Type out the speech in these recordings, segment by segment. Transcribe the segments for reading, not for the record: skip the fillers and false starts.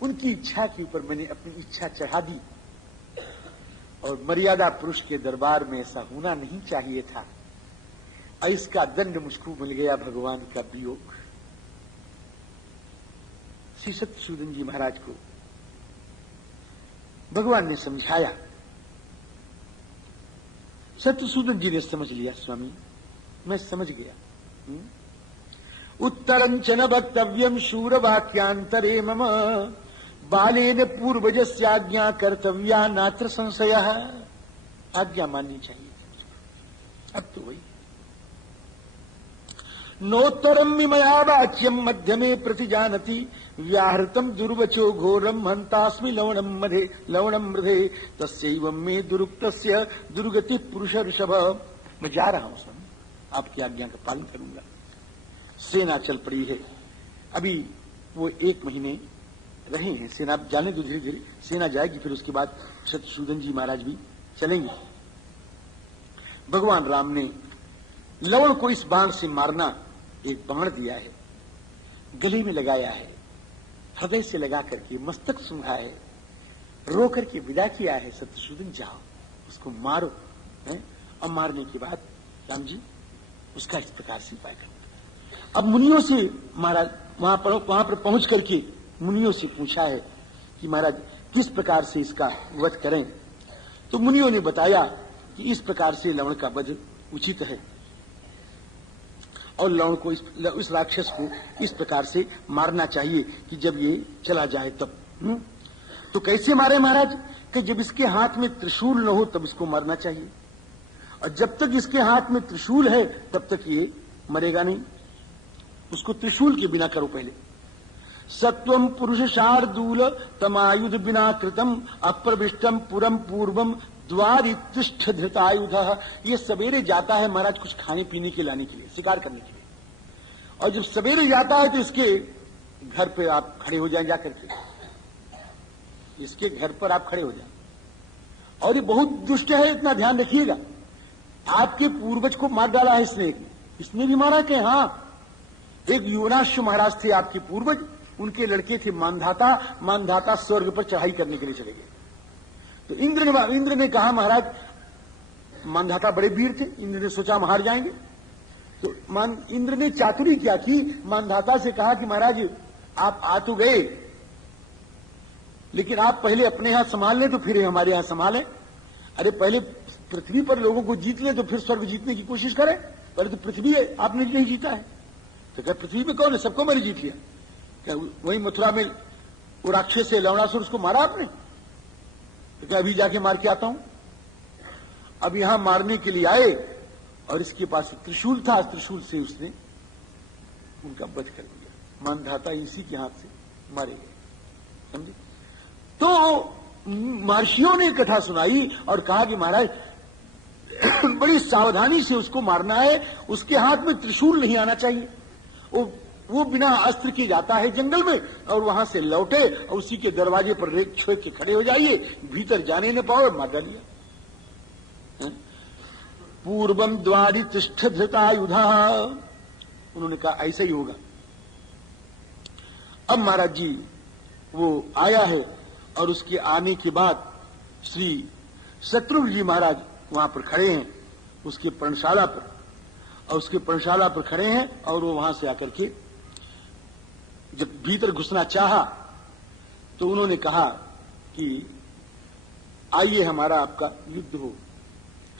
उनकी इच्छा के ऊपर मैंने अपनी इच्छा चढ़ा दी, और मर्यादा पुरुष के दरबार में ऐसा होना नहीं चाहिए था, और इसका दंड मुझको मिल गया भगवान का वियोग। श्री सत्यसूदन जी महाराज को भगवान ने समझाया। सत्यसूदन जी ने समझ लिया, स्वामी मैं समझ गया। उत्तरंच न वक्तव्यम शूर वाक्यांतरे मम बालेन पूर्वजस्याज्ञा कर्तव्या नात्र संशय। आज्ञा माननी चाहिए थी। अब तो वही नोत्तरम मया वाक्यम मध्यमे प्रतिजानति व्याहृतम दुर्वचो घोरम हंतास्मि लवणम मृधे तस्यैवं मे दुरुक्तस्य दुर्गति पुरुष ऋषभ। मैं जा रहा हूं स्वामी, आपकी आज्ञा का पालन करूंगा। सेना चल पड़ी है। अभी वो 1 महीने रहे हैं, सेना जाने दो, धीरे धीरे सेना जाएगी, फिर उसके बाद सत्यसूदन जी महाराज भी चलेंगे। भगवान राम ने लवण को इस बाण से मारना एक बाण दिया है, गले में लगाया है, हृदय से लगा करके मस्तक सूंघा है, रो करके विदा किया है। सत्यसूदन जाओ उसको मारो है? और मारने के बाद राम जी उसका इस प्रकार से उपाय करो। अब मुनियों से महाराज वहां पर पहुंच करके मुनियों से पूछा है कि महाराज किस प्रकार से इसका वध करें। तो मुनियों ने बताया कि इस प्रकार से लवण का वध उचित है, और लवण को इस राक्षस को इस प्रकार से मारना चाहिए कि जब ये चला जाए तब। तो कैसे मारे महाराज? कि जब इसके हाथ में त्रिशूल न हो तब इसको मारना चाहिए, और जब तक इसके हाथ में त्रिशूल है तब तक ये मरेगा नहीं। उसको त्रिशूल के बिना करो पहले। सत्वम पुरुष शार्दूल तमायुध बिना कृतम अप्रविष्टम पुरम पूर्वम द्वारितिष्ठ धृतायुध। ये सवेरे जाता है महाराज कुछ खाने पीने के लाने के लिए, शिकार करने के लिए, और जब सवेरे जाता है तो इसके घर पे आप खड़े हो जाएं, जाकर के इसके घर पर आप खड़े हो जाएं। और ये बहुत दुष्ट है, इतना ध्यान रखिएगा। आपके पूर्वज को मार डाला है इसने भी मारा कि हाँ, एक युवराश्व महाराज थे आपके पूर्वज, उनके लड़के थे मानधाता। मानधाता स्वर्ग पर चढ़ाई करने के लिए चले गए। तो इंद्र ने कहा महाराज, मानधाता बड़े वीर थे, इंद्र ने सोचा हम हार जाएंगे। तो इंद्र ने चातुरी क्या की, मानधाता से कहा कि महाराज आप आ तो गए, लेकिन आप पहले अपने यहां संभाल लें तो फिर हमारे यहां संभालें। अरे पहले पृथ्वी पर लोगों को जीत लें तो फिर स्वर्ग जीतने की कोशिश करें। पहले तो पृथ्वी आपने नहीं जीता है। तो क्या पृथ्वी में कौन है? सबको मैंने जीत लिया। क्या वही मथुरा में वो राक्षस है लवणासुर, उसको मारा आपने? तो क्या अभी जाके मार के आता हूं? अब यहां मारने के लिए आए, और इसके पास त्रिशूल था, त्रिशूल से उसने उनका वध कर दिया। मानधाता इसी के हाथ से मारे गए, समझे? तो महर्षियों ने कथा सुनाई और कहा कि महाराज बड़ी सावधानी से उसको मारना है, उसके हाथ में त्रिशूल नहीं आना चाहिए। वो बिना अस्त्र के जाता है जंगल में, और वहां से लौटे और उसी के दरवाजे पर रेत छोड़ के खड़े हो जाइए, भीतर जाने न पाओ, मार डालिए। पूर्वम द्वारि तिष्ठ धृतायुधा, उन्होंने कहा ऐसा ही होगा। अब महाराज जी वो आया है, और उसके आने के बाद श्री शत्रुघ्न जी महाराज वहां पर खड़े हैं उसके पर्णशाला पर, और उसके पर्णशाला पर खड़े हैं, और वो वहां से आकर के जब भीतर घुसना चाहा तो उन्होंने कहा कि आइए हमारा आपका युद्ध हो।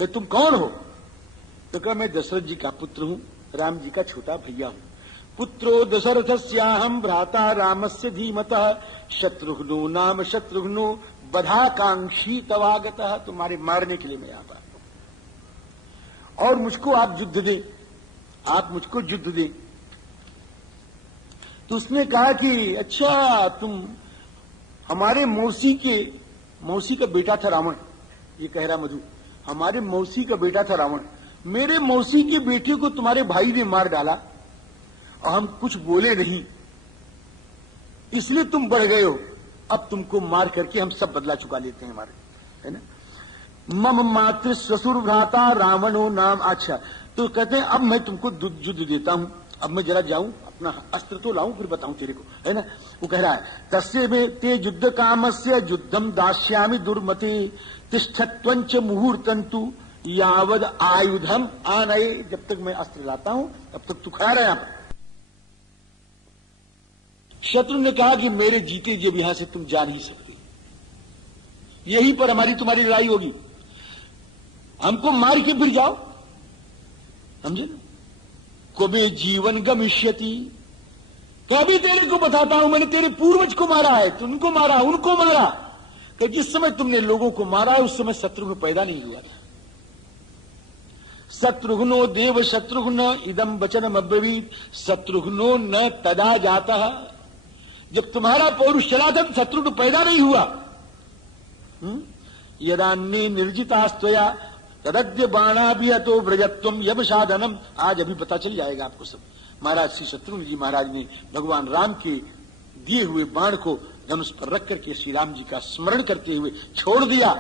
तो तुम कौन हो? तो कहा मैं दशरथ जी का पुत्र हूं, राम जी का छोटा भैया हूं। पुत्रो दशरथस्याहं भ्राता रामस्य धीमतः शत्रुघ्नो नाम शत्रुघ्नो बधाकांक्षी तवागतः। तुम्हारे मारने के लिए मैं यहाँ पर हूं, और मुझको आप युद्ध दें, आप मुझको युद्ध दें। तो उसने कहा कि अच्छा तुम हमारे मौसी का बेटा था रावण, ये कह रहा मधु, हमारे मौसी का बेटा था रावण, मेरे मौसी के बेटे को तुम्हारे भाई ने मार डाला और हम कुछ बोले नहीं, इसलिए तुम बढ़ गए हो। अब तुमको मार करके हम सब बदला चुका लेते हैं हमारे, है ना। मम मातृ ससुर भ्राता रावणो नाम। अच्छा, तो कहते हैं अब मैं तुमको युद्ध देता हूं, अब मैं जरा जाऊं अपना अस्त्र तो लाऊं फिर बताऊं तेरे को, है ना। वो कह रहा है तस्य में ते युद्ध कामस्य युद्धम दास्यामि दुर्मते तिष्ठत्वंच मुहूर्तंतु यावद आयुधम आनये। जब तक मैं अस्त्र लाता हूं तब तक तू खड़ा रहे यहां पर। शत्रु ने कहा कि मेरे जीते जब यहां से तुम जा नहीं सकते, यहीं पर हमारी तुम्हारी लड़ाई होगी, हमको मार के फिर जाओ, समझे ना। कभी जीवन गमिष्यति, कभी तेरे को बताता हूं मैंने तेरे पूर्वज को मारा है, तुमको मारा, उनको मारा, कि जिस समय तुमने लोगों को मारा है उस समय शत्रुघ्न पैदा नहीं हुआ था। शत्रुघ्नो देव शत्रुघ्न इदम वचनम अब्रवीत शत्रुघ्नो न तदा जाता। जब तुम्हारा पौरुष चला था शत्रुघ्न पैदा नहीं हुआ। यदान्य निर्जितास्तया तदद्य बाणा भी अतो व्रजत्वम यम साधनम। आज अभी पता चल जाएगा आपको सब। महाराज श्री शत्रुघ्न जी महाराज ने भगवान राम के दिए हुए बाण को धनुष पर रख करके श्री राम जी का स्मरण करते हुए छोड़ दिया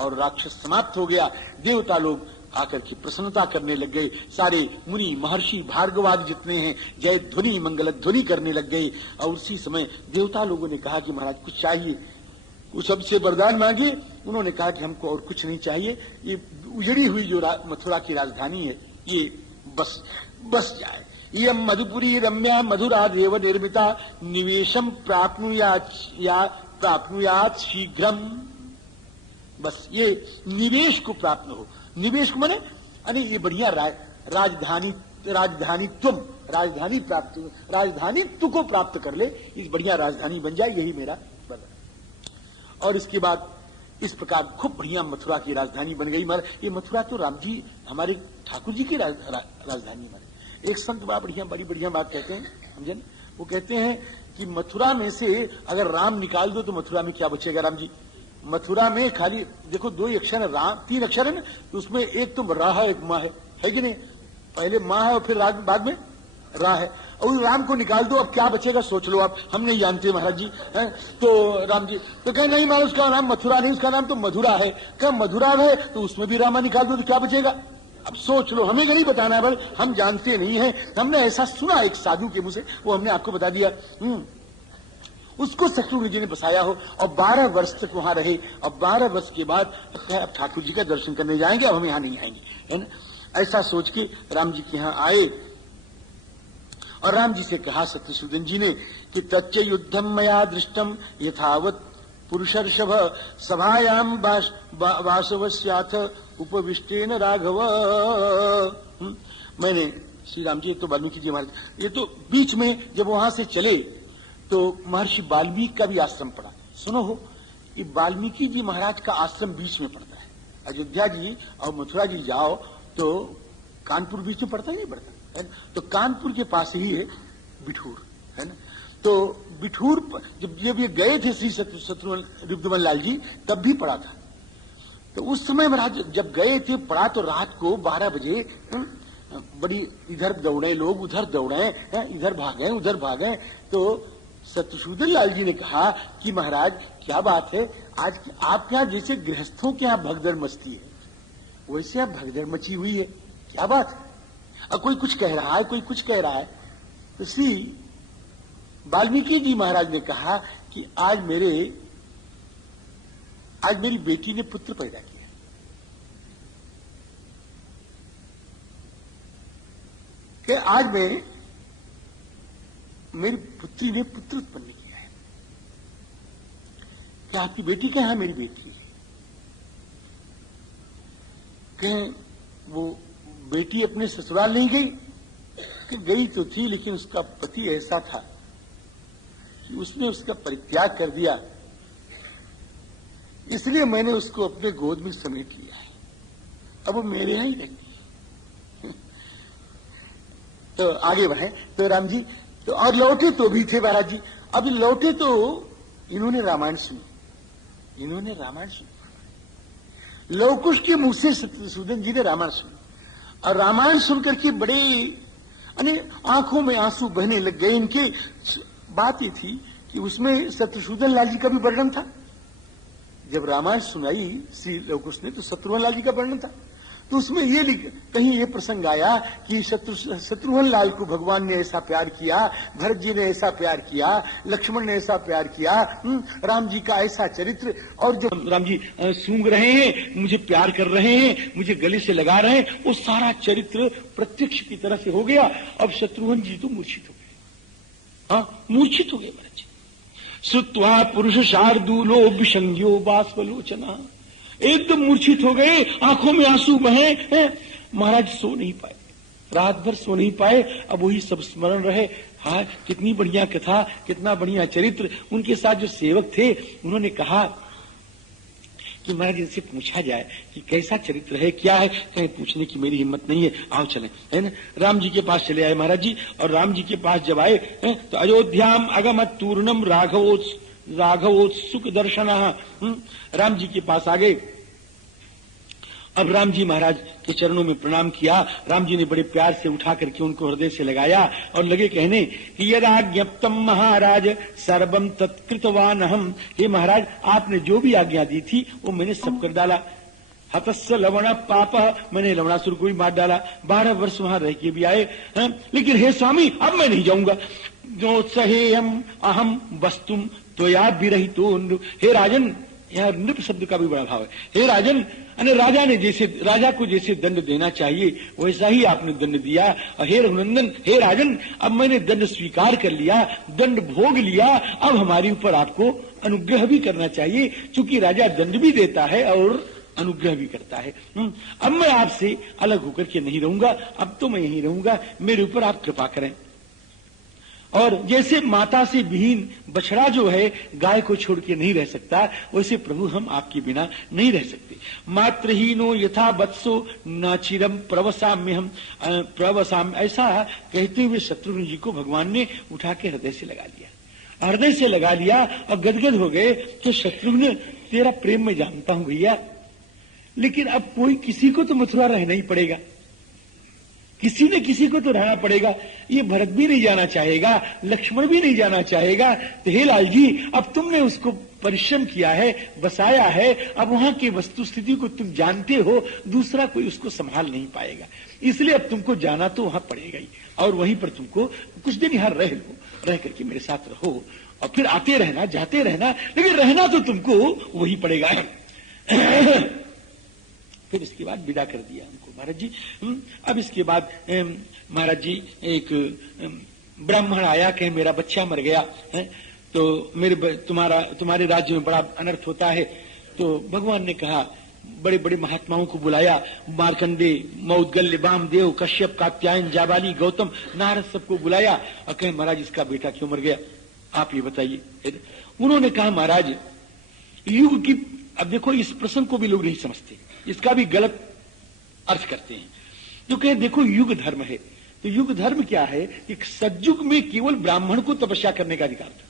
और राक्षस समाप्त हो गया। देवता लोग आकर के प्रसन्नता करने लग गए, सारे मुनि महर्षि भार्गवादि जितने हैं जय ध्वनि मंगल ध्वनि करने लग गए। और उसी समय देवता लोगों ने कहा कि महाराज कुछ चाहिए, वो सबसे वरदान मांगे। उन्होंने कहा कि हमको और कुछ नहीं चाहिए, ये उजड़ी हुई जो मथुरा की राजधानी है ये बस जाए। ये मधुपुरी रम्या मधुरा देव निर्मिता निवेशम प्राप्नुयात शीघ्रम। बस ये निवेश को प्राप्त हो। निवेश को माने अरे ये बढ़िया राजधानी राजधानीत्व को प्राप्त कर ले, इस बढ़िया राजधानी बन जाए, यही मेरा वरदान। और इसके बाद इस प्रकार खूब बढ़िया मथुरा की राजधानी बन गई। ये मथुरा तो राम जी हमारे ठाकुर जी की राजधानी हमारे। एक संत बड़ी बढ़िया बात कहते हैं, समझे। वो कहते हैं कि मथुरा में से अगर राम निकाल दो तो मथुरा में क्या बचेगा। राम जी मथुरा में खाली देखो दो ही अक्षर है, राम 3 अक्षर है ना, तो उसमें एक तो रा है एक माँ है कि नहीं। पहले माँ है और फिर बाद में रा है। और राम को निकाल दो, अब क्या बचेगा सोच लो आप। हम नहीं जानते महाराज जी हैं। तो राम जी तो कहें नहीं महाराज उसका नाम मथुरा नहीं, उसका नाम तो मधुरा है। क्या मधुरा है तो उसमें भी रामा निकाल दो तो क्या बचेगा। अब सोच लो, हमें नहीं बताना है, भाई हम जानते नहीं है, हमने ऐसा सुना एक साधु के मुंह से, वो हमने आपको बता दिया। उसको शत्रुघ्न जी ने बसाया हो और 12 वर्ष तक वहां रहे। अब 12 वर्ष के बाद अब ठाकुर जी का दर्शन करने जाएंगे, अब हम यहां नहीं आएंगे, है ना। ऐसा सोच के राम जी के यहां आए और राम जी से कहा शत्रुसूदन जी ने कि तच्च युद्धम मया दृष्टम यथावत पुरुषर्षभ सभायाम वासवस्याथ उपविष्टेन राघव। मैंने श्री राम जी तो वाल्मीकि जी महाराज ये तो बीच में जब वहां से चले तो महर्षि वाल्मीकि का भी आश्रम पड़ा। सुनो हो, ये वाल्मीकि जी महाराज का आश्रम बीच में पड़ता है। अयोध्या जी और मथुरा जी जाओ तो कानपुर बीच में पड़ता ही नहीं पड़ता, है ना। तो कानपुर के पास ही है बिठूर, है ना। तो बिठूर जब ये गए थे श्री शत्रुघ्न लाल जी तब भी पड़ा था। तो उस समय महाराज जब गए थे पड़ा तो रात को 12 बजे बड़ी इधर दौड़े लोग, उधर दौड़े, इधर भागे उधर भागे। तो शत्रुसूदन लाल जी ने कहा कि महाराज क्या बात है, आज आपके यहाँ जैसे गृहस्थों के यहाँ भगदड़ मचती है वैसे आप भगदड़ मची हुई है, क्या बात है। और कोई कुछ कह रहा है, कोई कुछ कह रहा है। तो श्री वाल्मीकि जी महाराज ने कहा कि आज मेरी बेटी ने पुत्र पैदा किया। कि आज मेरी पुत्री ने पुत्र उत्पन्न किया है। क्या आपकी बेटी क्या है? मेरी बेटी है। कहें वो बेटी अपने ससुराल नहीं गई? कि गई तो थी लेकिन उसका पति ऐसा था कि उसने उसका परित्याग कर दिया, इसलिए मैंने उसको अपने गोद में समेट लिया है। अब वो मेरे यहां ही रहती है। तो आगे बढ़े तो राम जी तो और लौटे तो भी थे महाराज जी। अब लौटे तो इन्होंने रामायण सुनी, लवकुश के मुंह से शत्रुसूदन जी ने रामायण सुनी। और रामायण सुनकर के बड़े आंखों में आंसू बहने लग गए इनके। बात ये थी कि उसमें शत्रुसूदन लाल जी का भी वर्णन था। जब रामायण सुनाई श्री लवकुश ने तो शत्रुघ्न लाल जी का वर्णन था। तो उसमें ये कहीं ये प्रसंग आया कि शत्रुघ्न लाल को भगवान ने ऐसा प्यार किया, भरत जी ने ऐसा प्यार किया, लक्ष्मण ने ऐसा प्यार किया, राम जी का ऐसा चरित्र, और जो राम जी सूंघ रहे हैं, मुझे प्यार कर रहे हैं, मुझे गले से लगा रहे हैं, वो सारा चरित्र प्रत्यक्ष की तरह से हो गया। अब शत्रुघ्न जी तो मूर्छित हो गए, हाँ मूर्छित हो गए भरत जी। श्रुत्वा पुरुष शार्दूलो विसंज्ञो बाष्पलोचना, एकदम मूर्छित हो गए, आंखों में आंसू बहे। महाराज सो नहीं पाए, रात भर सो नहीं पाए। अब वही सब स्मरण रहे, हाँ कितनी बढ़िया कथा, कितना बढ़िया चरित्र। उनके साथ जो सेवक थे उन्होंने कहा कि महाराज इनसे पूछा जाए कि कैसा चरित्र है, क्या है। कहीं पूछने की मेरी हिम्मत नहीं है, आओ चलें, है ना। राम जी के पास चले आए महाराज जी, और राम जी के पास जब आए तो अयोध्याम अगमत तूर्णम राघवोत्सुक दर्शन, राम जी के पास आ गए। अब राम जी महाराज के चरणों में प्रणाम किया। राम जी ने बड़े प्यार से उठा करके उनको हृदय से लगाया और लगे कहने कि यदा ज्ञप्तम महाराज सर्वम तत्कृतवान हम, हे महाराज आपने जो भी आज्ञा दी थी वो मैंने सब कर डाला। हतस्य लवण पाप, मैंने लवणासुर को भी मार डाला। 12 वर्ष वहां रह के भी आए, लेकिन हे स्वामी अब मैं नहीं जाऊंगा। जो सहेयम अहम वस्तुम त्वया विरहितो, हे राजन, यहाँ नृप शब्द का भी बड़ा भाव है। हे राजन, राजा को जैसे दंड देना चाहिए वैसा ही आपने दंड दिया। और हे रघुनंदन, हे राजन, अब मैंने दंड स्वीकार कर लिया, दंड भोग लिया, अब हमारे ऊपर आपको अनुग्रह भी करना चाहिए, क्योंकि राजा दंड भी देता है और अनुग्रह भी करता है। अब मैं आपसे अलग होकर के नहीं रहूंगा, अब तो मैं यहीं रहूंगा, मेरे ऊपर आप कृपा करें। और जैसे माता से विहीन बछड़ा जो है गाय को छोड़ के नहीं रह सकता, वैसे प्रभु हम आपके बिना नहीं रह सकते। मातृहीनो यथा वत्सो न चिरम प्रवसाम्य हम प्रवसाम, ऐसा कहते हुए शत्रुघ्न जी को भगवान ने उठा के हृदय से लगा लिया, हृदय से लगा लिया और गदगद हो गए कि शत्रुघ्न तेरा प्रेम मैं जानता हूं भैया, लेकिन अब कोई किसी को तो मथुरा रहना ही पड़ेगा, किसी न किसी को तो रहना पड़ेगा। ये भरत भी नहीं जाना चाहेगा, लक्ष्मण भी नहीं जाना चाहेगा, तो हे लाल जी अब तुमने उसको परिश्रम किया है, बसाया है, अब वहां की वस्तु स्थिति को तुम जानते हो, दूसरा कोई उसको संभाल नहीं पाएगा, इसलिए अब तुमको जाना तो वहां पड़ेगा ही, और वहीं पर तुमको कुछ दिन यहां रह लो, रह करके मेरे साथ रहो, और फिर आते रहना जाते रहना, लेकिन रहना तो तुमको वही पड़ेगा। फिर इसके बाद विदा कर दिया हमको महाराज जी। अब इसके बाद महाराज जी एक ब्राह्मण आया कि मेरा बच्चा मर गया है, तो तुम्हारे राज्य में बड़ा अनर्थ होता है। तो भगवान ने कहा, बड़े बड़े महात्माओं को बुलाया, मार्कंडे, मौदगल्य, वामदेव, कश्यप, कात्यायन, जाबाली, गौतम, नारद सबको बुलाया और कहे महाराज इसका बेटा क्यों मर गया, आप ये बताइए। उन्होंने कहा महाराज युग की, अब देखो इस प्रसंग को भी लोग नहीं समझते, इसका भी गलत अर्थ करते हैं। तो कहे देखो युग धर्म है, तो युग धर्म क्या है, एक सतयुग में केवल ब्राह्मण को तपस्या करने का अधिकार था,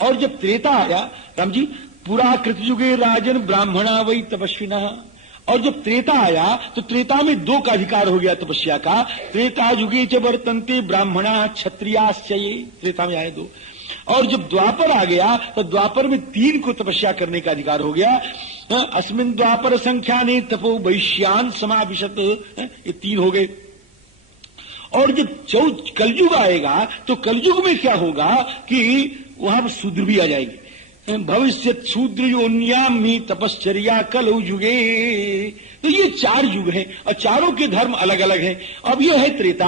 और जब त्रेता आया, राम जी, पुरा कृतयुगे राजन ब्राह्मणा वही तपस्विना, और जब त्रेता आया तो त्रेता में 2 का अधिकार हो गया तपस्या का। त्रेता युगे च वर्तन्ते ब्राह्मणा क्षत्रियाश्चये, त्रेता में आए 2, और जब द्वापर आ गया तो द्वापर में 3 को तपस्या करने का अधिकार हो गया। अस्मिन द्वापर संख्या ने तपो वैश्यान समाविशत, ये 3 हो गए। और जब कलयुग आएगा तो कलयुग में क्या होगा कि वहां पर शूद्र भी आ जाएंगे। भविष्य शूद्र योन्यामी तपश्चर्या कलौ युगे, तो ये 4 युग हैं और चारों के धर्म अलग अलग हैं। अब ये है त्रेता,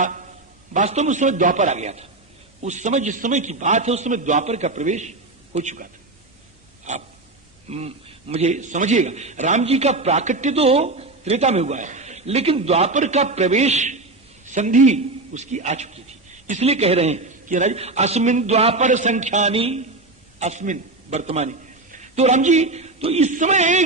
वास्तव में उस समय द्वापर आ गया था, उस समय जिस समय की बात है उस समय द्वापर का प्रवेश हो चुका था। आप मुझे समझिएगा, राम जी का प्राकट्य तो त्रेता में हुआ है, लेकिन द्वापर का प्रवेश संधि उसकी आ चुकी थी, इसलिए कह रहे हैं कि राज अस्मिन द्वापर संख्यानी, अस्मिन वर्तमानी। तो राम जी, तो इस समय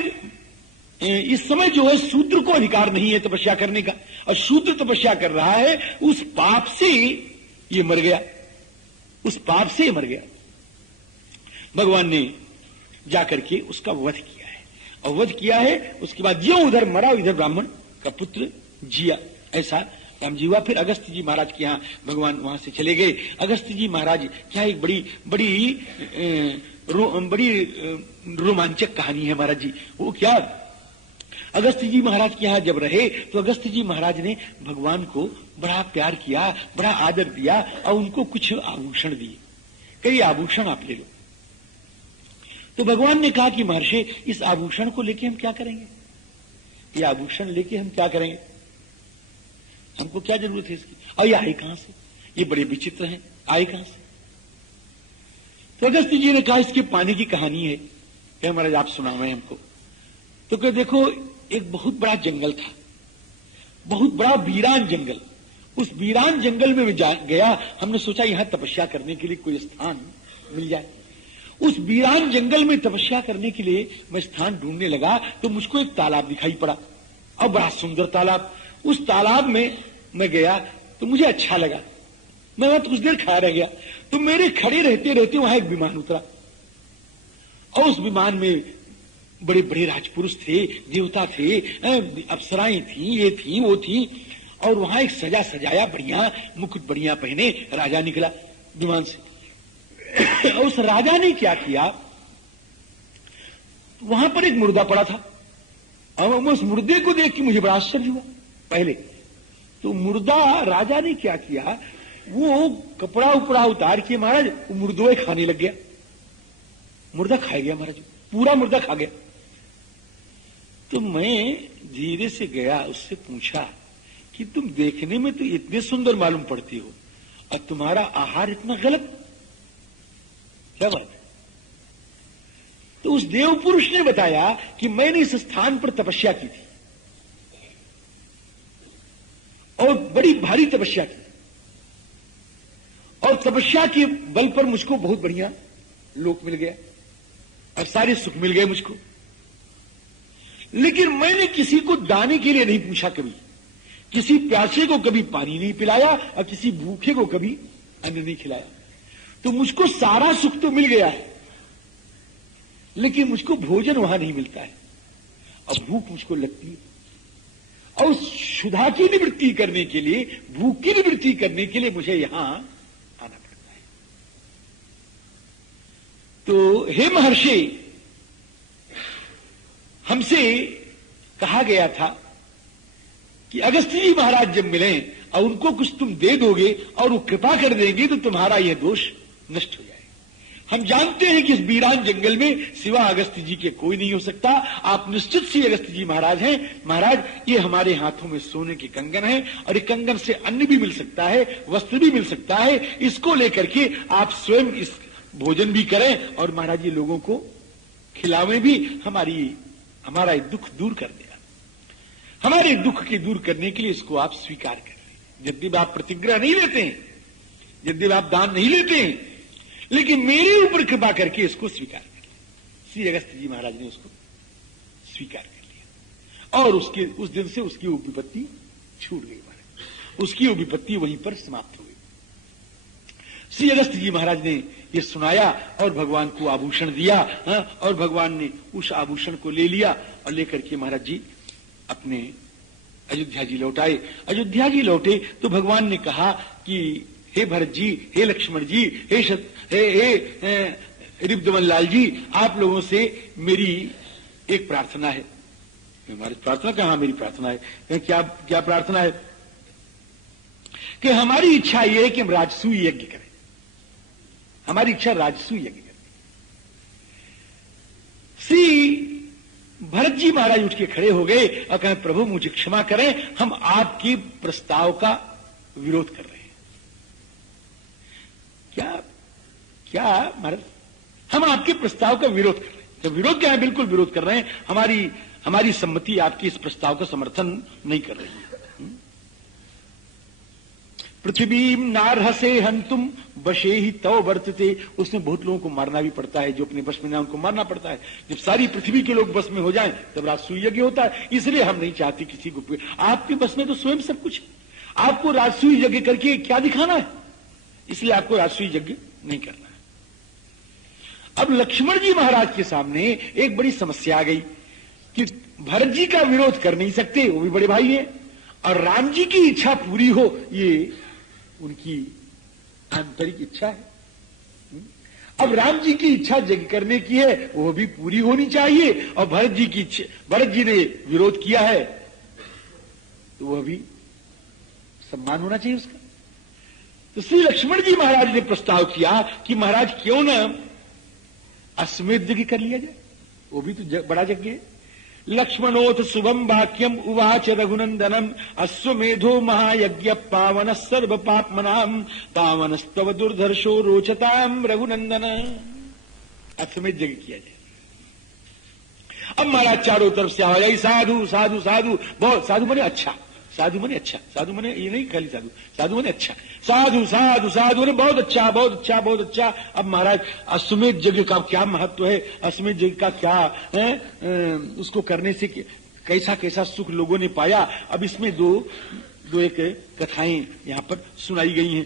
जो है शूद्र को अधिकार नहीं है तपस्या करने का, और शूद्र तपस्या कर रहा है, उस पाप से ये मर गया, उस पाप से मर गया। भगवान ने जाकर के उसका वध किया है, और वध किया है उसके बाद जो उधर मरा इधर ब्राह्मण का पुत्र जिया, ऐसा राम जी हुआ। फिर अगस्त जी महाराज के यहाँ भगवान वहां से चले गए। अगस्त जी महाराज क्या एक बड़ी रोमांचक कहानी है महाराज जी। वो क्या, अगस्त जी महाराज के यहां जब रहे तो अगस्त जी महाराज ने भगवान को बड़ा प्यार किया, बड़ा आदर दिया और उनको कुछ आभूषण दिए। कई आभूषण आप ले लो। तो भगवान ने कहा कि महर्षि, इस आभूषण को लेके हम क्या करेंगे? ये आभूषण लेके हम क्या करेंगे? हमको क्या जरूरत है इसकी? और ये आए कहां से? ये बड़े विचित्र हैं, आए कहां से? तो अगस्त जी ने कहा, इसके पाने की कहानी है। क्या महाराज आप सुनावें हमको? तो क्या देखो, एक बहुत बड़ा जंगल था, बहुत बड़ा वीरान जंगल। उस वीरान जंगल में मैं गया, हमने सोचा यहां तपस्या करने के लिए कोई स्थान मिल जाए। उस वीरान जंगल में तपस्या करने के लिए मैं स्थान ढूंढने लगा तो मुझको एक तालाब दिखाई पड़ा, और बड़ा सुंदर तालाब। उस तालाब में मैं गया तो मुझे अच्छा लगा, मैं वहां कुछ देर खड़ा रह गया। तो मेरे खड़े रहते रहते वहां एक विमान उतरा, और उस विमान में बड़े बड़े राजपुरुष थे, देवता थे, अप्सराएं थी, ये थी वो थी। और वहां एक सजा सजाया बढ़िया, मुकुट बढ़िया पहने राजा निकला विमान से। उस राजा ने क्या किया, वहां पर एक मुर्दा पड़ा था, और उस मुर्दे को देख के मुझे बड़ा आश्चर्य हुआ। पहले तो मुर्दा, राजा ने क्या किया, वो कपड़ा उपड़ा उतार के महाराज वो मुर्दों खाने लग गया। मुर्दा खा गया महाराज, पूरा मुर्दा खा गया। तो मैं धीरे से गया, उससे पूछा कि तुम देखने में तो इतने सुंदर मालूम पड़ती हो और तुम्हारा आहार इतना गलत, क्या बात है? तो उस देव पुरुष ने बताया कि मैंने इस स्थान पर तपस्या की थी, और बड़ी भारी तपस्या की, और तपस्या के बल पर मुझको बहुत बढ़िया लोक मिल गया और सारे सुख मिल गए मुझको। लेकिन मैंने किसी को दाने के लिए नहीं पूछा, कभी किसी प्यासे को कभी पानी नहीं पिलाया, और किसी भूखे को कभी अन्न नहीं खिलाया। तो मुझको सारा सुख तो मिल गया है, लेकिन मुझको भोजन वहां नहीं मिलता है, और भूख मुझको लगती है। और उस क्षुधा की निवृत्ति करने के लिए, भूख की निवृत्ति करने के लिए मुझे यहां आना पड़ता है। तो हे महर्षि, हमसे कहा गया था कि अगस्त जी महाराज जब मिले और उनको कुछ तुम दे दोगे और वो कृपा कर देंगे तो तुम्हारा यह दोष नष्ट हो जाएगा। हम जानते हैं कि इस वीरान जंगल में सिवा अगस्त जी के कोई नहीं हो सकता। आप निश्चित से अगस्त जी महाराज हैं। महाराज, ये हमारे हाथों में सोने के कंगन है, और ये कंगन से अन्न भी मिल सकता है, वस्त्र भी मिल सकता है। इसको लेकर के आप स्वयं इस भोजन भी करें, और महाराज ये लोगों को खिलावें भी। हमारा दुख दूर कर देगा। हमारे दुख के दूर करने के लिए इसको आप स्वीकार कर लें। यद्यपि आप प्रतिग्रह नहीं लेते हैं, यद्यपि आप दान नहीं लेते हैं, लेकिन मेरे ऊपर कृपा करके इसको स्वीकार कर लिया। श्री अगस्त जी महाराज ने उसको स्वीकार कर लिया, और उस दिन से उसकी वो विपत्ति छूट गई। महाराज, उसकी वो विपत्ति वहीं पर समाप्त हो गई। श्री अगस्त जी महाराज ने ये सुनाया और भगवान को आभूषण दिया, और भगवान ने उस आभूषण को ले लिया, और लेकर के महाराज जी अपने अयोध्या जी लौटाए। अयोध्या जी लौटे तो भगवान ने कहा कि हे भरत जी, हे लक्ष्मण जी, हे रिपुदमन लाल जी, आप लोगों से मेरी एक प्रार्थना है। हमारी प्रार्थना कहाँ? मेरी प्रार्थना है। क्या प्रार्थना है? कि हमारी इच्छा यह है कि हम राजसूय यज्ञ करें। हमारी इच्छा राजसूय यज्ञ करें। श्री भरत जी महाराज उठ के खड़े हो गए और कहे, प्रभु मुझे क्षमा करें, हम आपके प्रस्ताव का विरोध कर रहे हैं। क्या महाराज? हम आपके प्रस्ताव का विरोध कर रहे हैं। तो विरोध क्या है? बिल्कुल विरोध कर रहे हैं। हमारी सम्मति आपके इस प्रस्ताव का समर्थन नहीं कर रही है। पृथ्वी नारहसे हंतुम बशे ही तव वर्तते। उसमें बहुत लोगों को मारना भी पड़ता है, जो अपने बस में ना उनको मारना पड़ता है। जब सारी पृथ्वी के लोग बस में हो जाएं तब राजसूय यज्ञ होता है। इसलिए हम नहीं चाहते किसी को। आपके बस में तो स्वयं सब कुछ है, आपको राजसूय यज्ञ करके क्या दिखाना है? इसलिए आपको राजसूय यज्ञ नहीं करना है। अब लक्ष्मण जी महाराज के सामने एक बड़ी समस्या आ गई कि भरत जी का विरोध कर नहीं सकते, वो भी बड़े भाई हैं, और राम जी की इच्छा पूरी हो, ये उनकी आंतरिक इच्छा है। अब राम जी की इच्छा यज्ञ करने की है, वो भी पूरी होनी चाहिए, और भरत जी ने विरोध किया है तो वह भी सम्मान होना चाहिए उसका। तो श्री लक्ष्मण जी महाराज ने प्रस्ताव किया कि महाराज क्यों ना अश्वमेध यज्ञ कर लिया जाए, वो भी तो बड़ा यज्ञ है। लक्ष्मणोथ शुभम वाक्यम उवाच रघुनंदनम अश्वमेधो महायज्ञ पावन सर्व पापमनाम पावनस्तव दुर्धर्षो रोचताम रघुनंदन। अश्वमेध यज्ञ किया जाए। अब महाराज चारों तरफ से आवाज आई, साधु साधु साधु, बहुत साधु मने अच्छा, साधु मने अच्छा, साधु मने ये नहीं खाली साधु, साधु मने अच्छा, साधु साधु साधु मने बहुत अच्छा बहुत अच्छा बहुत अच्छा। अब महाराज अश्वमेध यज्ञ का क्या महत्व है, अश्वमेध यज्ञ का क्या है, उसको करने से कैसा कैसा सुख लोगों ने पाया। अब इसमें दो एक कथाएं यहां पर सुनाई गई हैं।